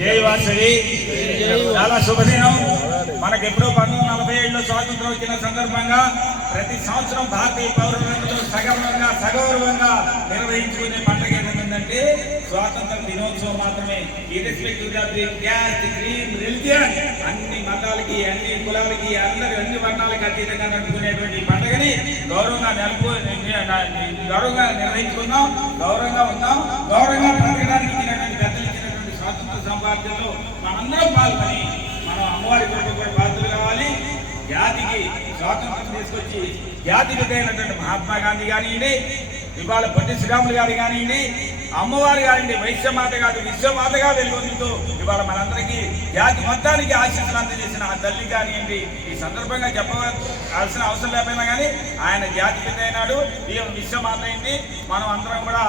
జై వాసవి చాలా శుభదినం. మనకెప్పుడో 1947లో స్వాతంత్రం వచ్చిన సందర్భంగా ప్రతి సంవత్సరం భారతీయ పౌరులందరూ సగౌరవంగా నిర్వహించుకునే పండుగ ఏంటంటే స్వాతంత్ర దినోత్సవం మాత్రమే. Irrespective of the caste, cream, religion, అన్ని మతాలకి, అన్ని కులాలకి, అన్ని వర్ణాలకి అతీతంగా నడుపుకునేటువంటి పండుగని గౌరవంగా నిర్వహించుకున్నాం, గౌరవంగా ఉన్నాం. గౌరవంగా బ్రతకడానికి ఇచ్చినటువంటి పెద్దలు ఇచ్చినటువంటి స్వాతంత్ర సంపాదనలో మనందరం పాల్గొని మనం అమ్మవారి కొరకు కూడా బాధ్యతలు కావాలి. జాతికి స్వాతంత్రం తీసుకొచ్చి జాతి పిత అయినటువంటి మహాత్మా గాంధీ కానివ్వండి, ఇవాళ పొట్టి శ్రీరాములు గారు కానివ్వండి, అమ్మవారు కానివ్వండి, వైశ్యమాత కాదు విశ్వమాతగా వెలుగొందుతూ ఇవాళ మనందరికీ జాతి మొత్తానికి ఆశీస్సులు అందజేసిన ఆ తల్లి కానివ్వండి. ఈ సందర్భంగా చెప్పవలసిన అవసరం లేకపోయినా కానీ ఆయన జాతి పిత అయినాడు, ఈ విశ్వమాత అయింది. మనం అందరం కూడా